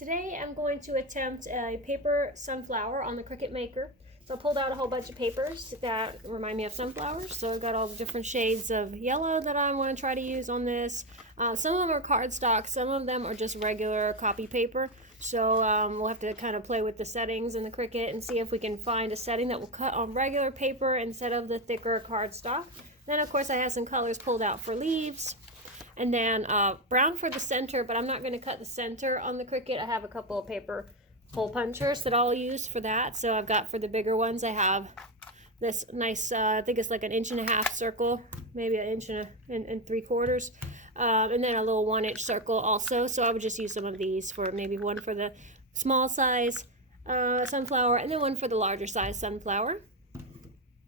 Today I'm going to attempt a paper sunflower on the Cricut Maker. So I pulled out a whole bunch of papers that remind me of sunflowers. So I've got all the different shades of yellow that I want to try to use on this. Some of them are cardstock, some of them are just regular copy paper. So we'll have to kind of play with the settings in the Cricut and see if we can find a setting that will cut on regular paper instead of the thicker cardstock. Then of course I have some colors pulled out for leaves. And then brown for the center, but I'm not going to cut the center on the Cricut. I have a couple of paper hole punchers that I'll use for that. So I've got for the bigger ones, I have this nice, I think it's like an 1.5 inch circle, maybe an inch and 3/4. And then a little 1 inch circle also. So I would just use some of these for maybe one for the small size sunflower and then one for the larger size sunflower.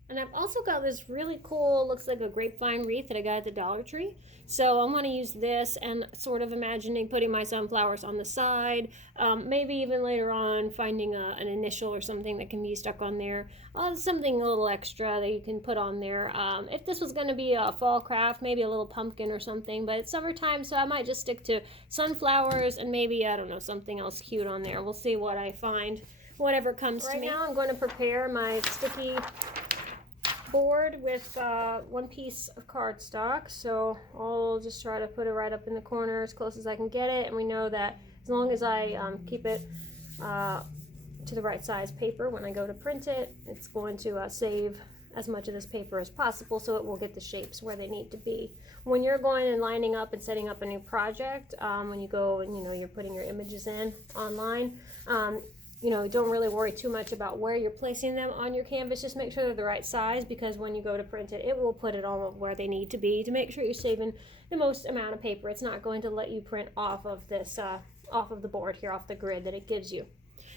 And I've also got this really cool, looks like a grapevine wreath that I got at the Dollar Tree. So I want to use this and sort of imagining putting my sunflowers on the side. Maybe even later on finding an initial or something that can be stuck on there. Something a little extra that you can put on there. If this was going to be a fall craft, maybe a little pumpkin or something. But it's summertime, so I might just stick to sunflowers and maybe, I don't know, something else cute on there. We'll see what I find, whatever comes to me. Right now I'm going to prepare my sticky board with one piece of cardstock, so I'll just try to put it right up in the corner as close as I can get it, and we know that as long as I keep it to the right size paper when I go to print it, it's going to save as much of this paper as possible so it will get the shapes where they need to be. When you're going and lining up and setting up a new project, when you go and you're putting your images in online, don't really worry too much about where you're placing them on your canvas. Just make sure they're the right size, because when you go to print it, it will put it all where they need to be to make sure you're saving the most amount of paper. It's not going to let you print off of this, off of the board here, off the grid that it gives you.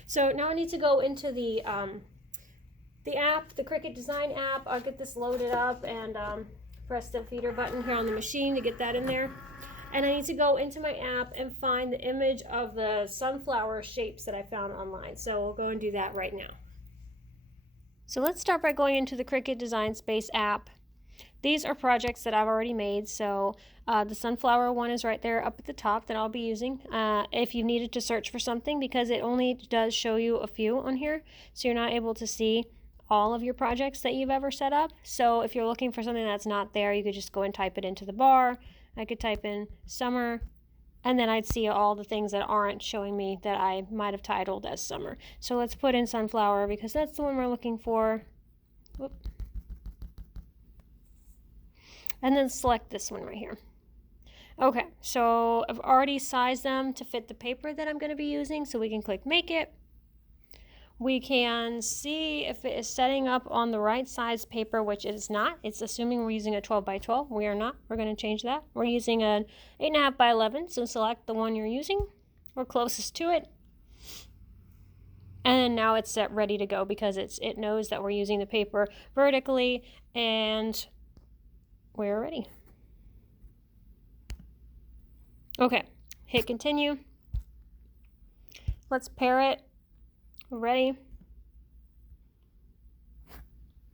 So now I need to go into the app, the Cricut Design app. I'll get this loaded up and press the feeder button here on the machine to get that in there. And I need to go into my app and find the image of the sunflower shapes that I found online. So we'll go and do that right now. So let's start by going into the Cricut Design Space app. These are projects that I've already made. So the sunflower one is right there up at the top that I'll be using if you needed to search for something, because it only does show you a few on here. So you're not able to see all of your projects that you've ever set up. So if you're looking for something that's not there, you could just go and type it into the bar. I could type in summer, and then I'd see all the things that aren't showing me that I might have titled as summer. So let's put in sunflower because that's the one we're looking for. Whoop. And then select this one right here. Okay, so I've already sized them to fit the paper that I'm going to be using, so we can click Make It. We can see if it is setting up on the right size paper, which it is not. It's assuming we're using a 12 by 12. We are not. We're going to change that. We're using an 8.5 by 11, so select the one you're using or closest to it. And now it's set ready to go because it knows that we're using the paper vertically, and we're ready. Okay, hit continue. Let's pair it. We're ready.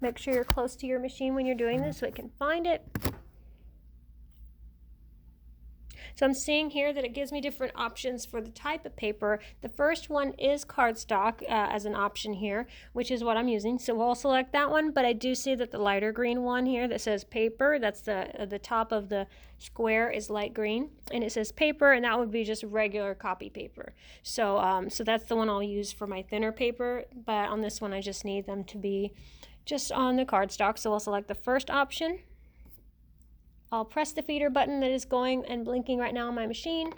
Make sure you're close to your machine when you're doing this so it can find it. So I'm seeing here that it gives me different options for the type of paper. The first one is cardstock as an option here, which is what I'm using. So we'll select that one, but I do see that the lighter green one here that says paper, that's the top of the square is light green, and it says paper, and that would be just regular copy paper. So so that's the one I'll use for my thinner paper, but on this one I just need them to be just on the cardstock. So we'll select the first option. I'll press the feeder button that is going and blinking right now on my machine.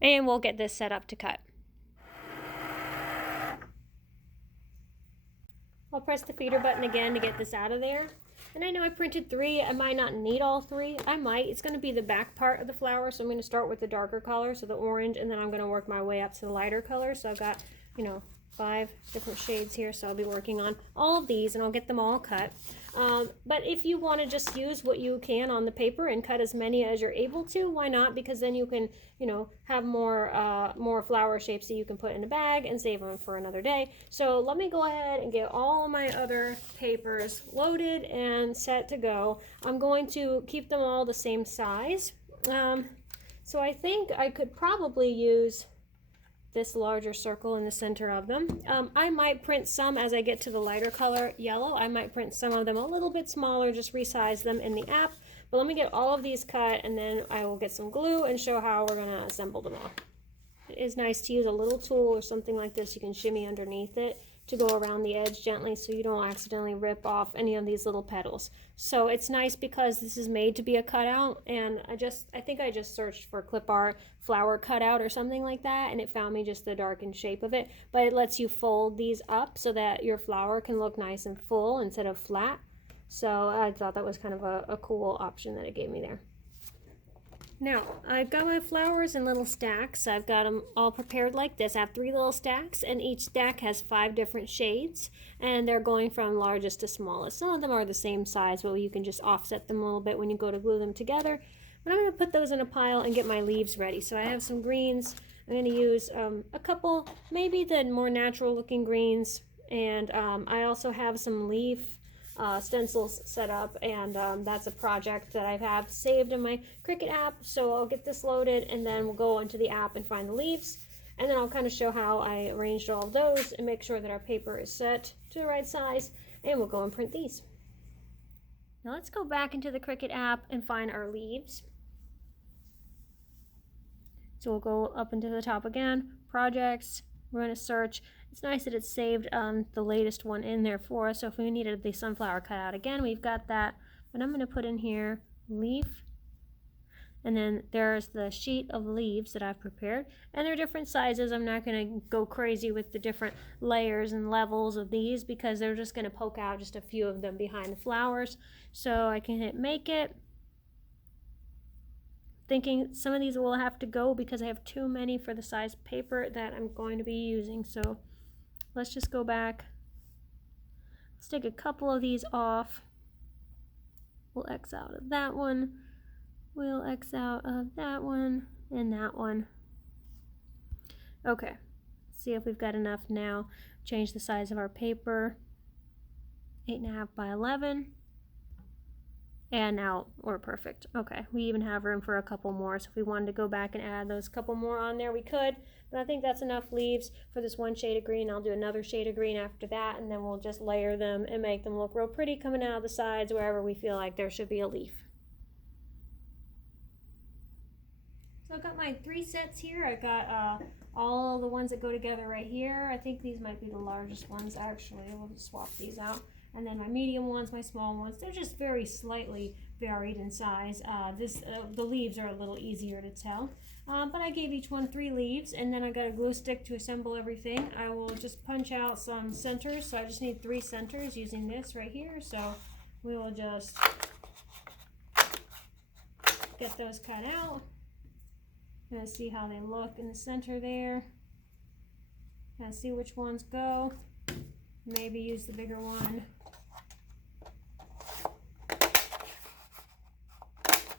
And we'll get this set up to cut. I'll press the feeder button again to get this out of there. And I know I printed 3. I might not need all 3. I might. It's going to be the back part of the flower, so I'm going to start with the darker color, so the orange, and then I'm going to work my way up to the lighter color. So I've got, 5 different shades here, so I'll be working on all of these and I'll get them all cut. But if you want to just use what you can on the paper and cut as many as you're able to, why not? Because then you can, you know, have more flower shapes that you can put in a bag and save them for another day. So let me go ahead and get all my other papers loaded and set to go. I'm going to keep them all the same size. So I think I could probably use this larger circle in the center of them. I might print some as I get to the lighter color yellow. I might print some of them a little bit smaller, just resize them in the app. But let me get all of these cut and then I will get some glue and show how we're gonna assemble them all. It is nice to use a little tool or something like this. You can shimmy underneath it to go around the edge gently so you don't accidentally rip off any of these little petals. So it's nice because this is made to be a cutout, and I think I just searched for clip art flower cutout or something like that, and it found me just the darkened shape of it. But it lets you fold these up so that your flower can look nice and full instead of flat. So I thought that was kind of a cool option that it gave me there. Now, I've got my flowers in little stacks. I've got them all prepared like this. I have 3 little stacks, and each stack has 5 different shades, and they're going from largest to smallest. Some of them are the same size, but you can just offset them a little bit when you go to glue them together. But I'm going to put those in a pile and get my leaves ready. So I have some greens. I'm going to use a couple, maybe the more natural looking greens, and I also have some leaf stencils set up, and that's a project that I have saved in my Cricut app. So I'll get this loaded and then we'll go into the app and find the leaves, and then I'll kind of show how I arranged all of those and make sure that our paper is set to the right size, and we'll go and print these. Now let's go back into the Cricut app and find our leaves. So we'll go up into the top again, projects, we're going to search. It's nice that it's saved the latest one in there for us, so if we needed the sunflower cutout again, we've got that. But I'm going to put in here leaf, and then there's the sheet of leaves that I've prepared, and they're different sizes. I'm not going to go crazy with the different layers and levels of these because they're just going to poke out just a few of them behind the flowers. So I can hit make it. Thinking some of these will have to go because I have too many for the size paper that I'm going to be using. So let's just go back. Let's take a couple of these off. We'll X out of that one. We'll X out of that one and that one. Okay, let's see if we've got enough now. Change the size of our paper. 8.5 by 11. And now we're perfect. Okay, we even have room for a couple more, so if we wanted to go back and add those couple more on there, we could. But I think that's enough leaves for this one shade of green. I'll do another shade of green after that, and then we'll just layer them and make them look real pretty coming out of the sides wherever we feel like there should be a leaf. So I've got my 3 sets here. I've got all the ones that go together right here. I think these might be the largest ones actually. We'll just swap these out. And then my medium ones, my small ones, they're just very slightly varied in size. The leaves are a little easier to tell. But I gave each one 3 leaves, and then I got a glue stick to assemble everything. I will just punch out some centers, so I just need 3 centers using this right here. So we will just get those cut out. And see how they look in the center there. And see which ones go. Maybe use the bigger one.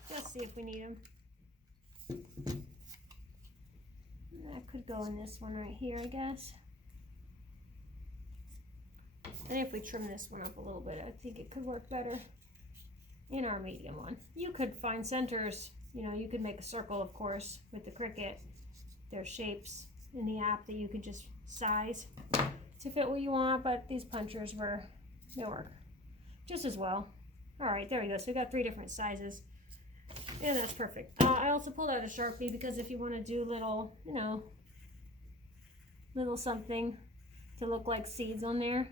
Just see if we need them. That could go in this one right here, I guess. And if we trim this one up a little bit, I think it could work better in our medium one. You could find centers, you know, you could make a circle, of course, with the Cricut. There's shapes in the app that you could just size to fit what you want, but these punchers they work just as well. All right, there we go. So we got 3 different sizes, and that's perfect. I also pulled out a Sharpie because if you want to do little, you know, little something to look like seeds on there,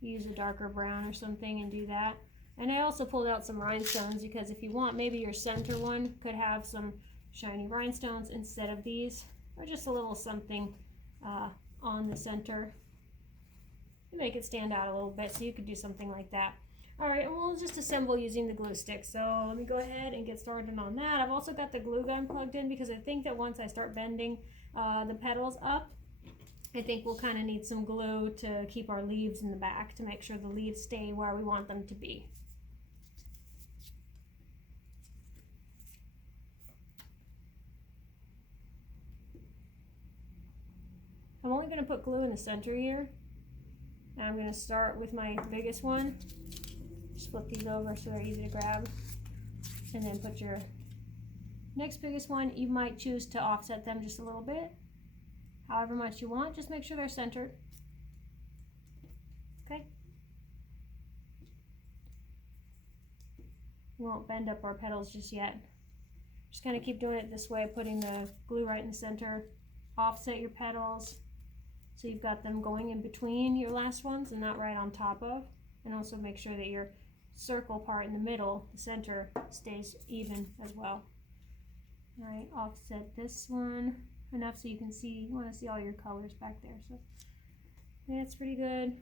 use a darker brown or something and do that. And I also pulled out some rhinestones because if you want, maybe your center one could have some shiny rhinestones instead of these, or just a little something on the center to make it stand out a little bit, so you could do something like that. Alright, and we'll just assemble using the glue stick. So let me go ahead and get started on that. I've also got the glue gun plugged in because I think that once I start bending the petals up, I think we'll kind of need some glue to keep our leaves in the back to make sure the leaves stay where we want them to be. I'm only going to put glue in the center here. And I'm going to start with my biggest one. Just flip these over so they're easy to grab. And then put your next biggest one. You might choose to offset them just a little bit. However much you want, just make sure they're centered. Okay. We won't bend up our petals just yet. Just kind of keep doing it this way, putting the glue right in the center. Offset your petals so you've got them going in between your last ones and not right on top of. And also make sure that your circle part in the middle, the center, stays even as well. All right, offset this one enough so you can see, you want to see all your colors back there. So that's pretty good.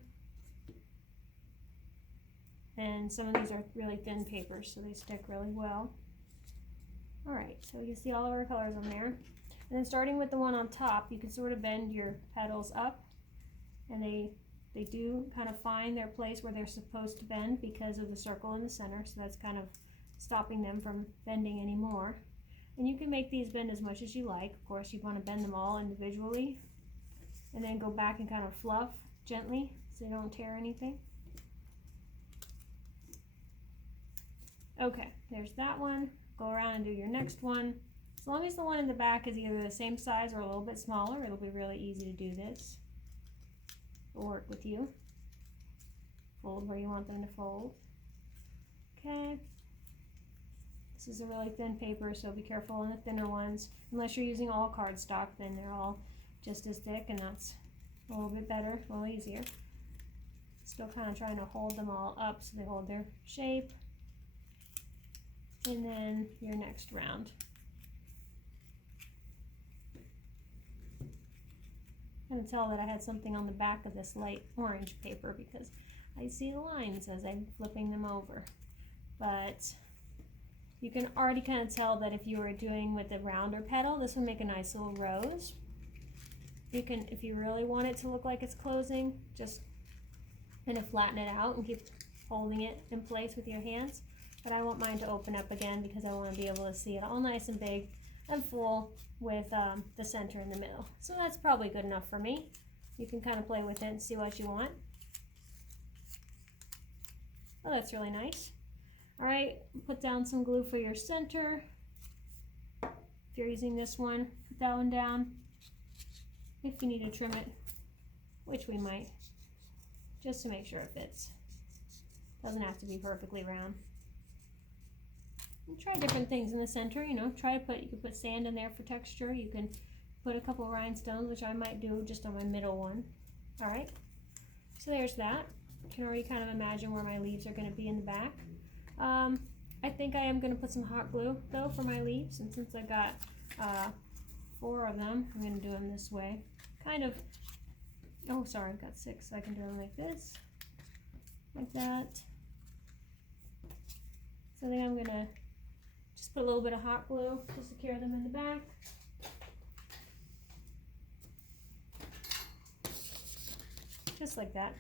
And some of these are really thin papers, so they stick really well. All right, so you see all of our colors on there. And then starting with the one on top, you can sort of bend your petals up, and they do kind of find their place where they're supposed to bend because of the circle in the center, so that's kind of stopping them from bending anymore. And you can make these bend as much as you like. Of course, you'd want to bend them all individually, and then go back and kind of fluff gently so you don't tear anything. Okay, there's that one. Go around and do your next one. As long as the one in the back is either the same size or a little bit smaller, it'll be really easy to do this. It'll work with you. Fold where you want them to fold. Okay. This is a really thin paper, so be careful on the thinner ones. Unless you're using all cardstock, then they're all just as thick, and that's a little bit better, a little easier. Still kind of trying to hold them all up so they hold their shape. And then your next round. I'm going to tell that I had something on the back of this light orange paper because I see the lines as I'm flipping them over. But you can already kind of tell that if you were doing with a rounder petal, this would make a nice little rose. You can, if you really want it to look like it's closing, just kind of flatten it out and keep holding it in place with your hands. But I want mine to open up again because I want to be able to see it all nice and big and full with the center in the middle. So that's probably good enough for me. You can kind of play with it and see what you want. Oh, that's really nice. All right, put down some glue for your center. If you're using this one, put that one down. If you need to trim it, which we might, just to make sure it fits. Doesn't have to be perfectly round. Try different things in the center, you know, you can put sand in there for texture. You can put a couple rhinestones, which I might do just on my middle one. All right, so there's that. You can already kind of imagine where my leaves are going to be in the back. I think I am going to put some hot glue though for my leaves, and since I got 4 of them, I'm going to do them this way. Kind of, oh sorry, I've got 6, so I can do them like this, like that. So then I'm going to just put a little bit of hot glue to secure them in the back. Just like that.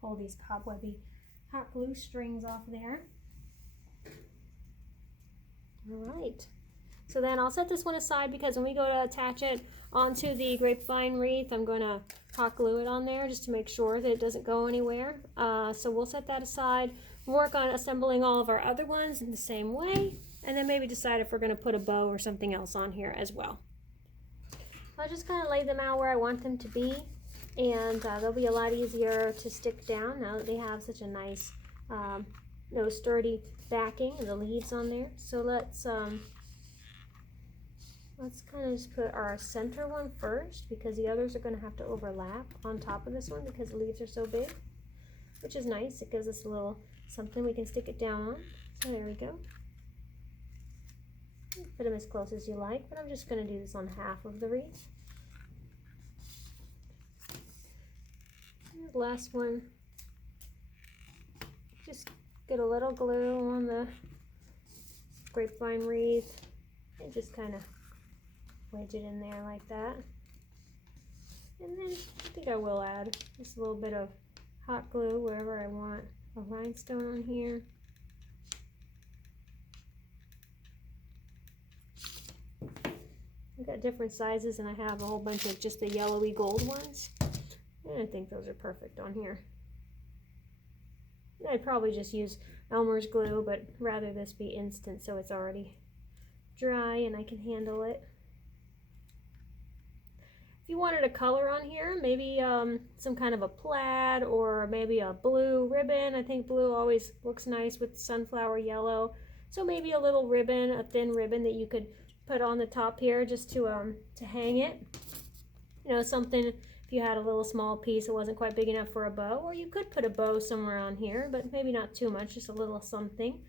Pull these cobwebby hot glue strings off there. All right, so then I'll set this one aside because when we go to attach it onto the grapevine wreath, I'm going to hot glue it on there just to make sure that it doesn't go anywhere. So we'll set that aside, work on assembling all of our other ones in the same way, and then maybe decide if we're going to put a bow or something else on here as well. I'll just kind of lay them out where I want them to be. And they'll be a lot easier to stick down now that they have such a nice, sturdy backing and the leaves on there. So let's kind of just put our center one first, because the others are going to have to overlap on top of this one because the leaves are so big, which is nice. It gives us a little something we can stick it down on. So there we go. Put them as close as you like, but I'm just going to do this on half of the wreath. And the last one, just get a little glue on the grapevine wreath and just kind of wedge it in there like that. And then I think I will add just a little bit of hot glue wherever I want a rhinestone on here. I've got different sizes, and I have a whole bunch of just the yellowy gold ones, and I think those are perfect on here. And I'd probably just use Elmer's glue, but rather this be instant so it's already dry and I can handle it. If you wanted a color on here, maybe some kind of a plaid or maybe a blue ribbon. I think blue always looks nice with sunflower yellow. So maybe a little ribbon, a thin ribbon that you could put on the top here just to hang it. You know, something, if you had a little small piece that wasn't quite big enough for a bow, or you could put a bow somewhere on here, but maybe not too much, just a little something.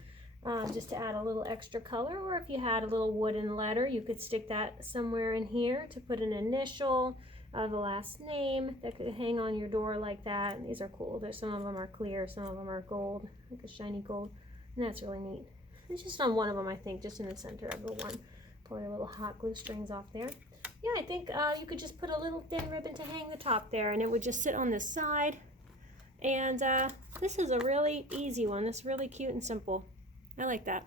Just to add a little extra color. Or if you had a little wooden letter, you could stick that somewhere in here to put an initial, the last name that could hang on your door like that. And these are cool. Some of them are clear, some of them are gold, like a shiny gold, and that's really neat. It's just on one of them, I think, just in the center of the one. Pull your little hot glue strings off there. Yeah, I think you could just put a little thin ribbon to hang the top there, and it would just sit on this side. And this is a really easy one. It's really cute and simple. I like that.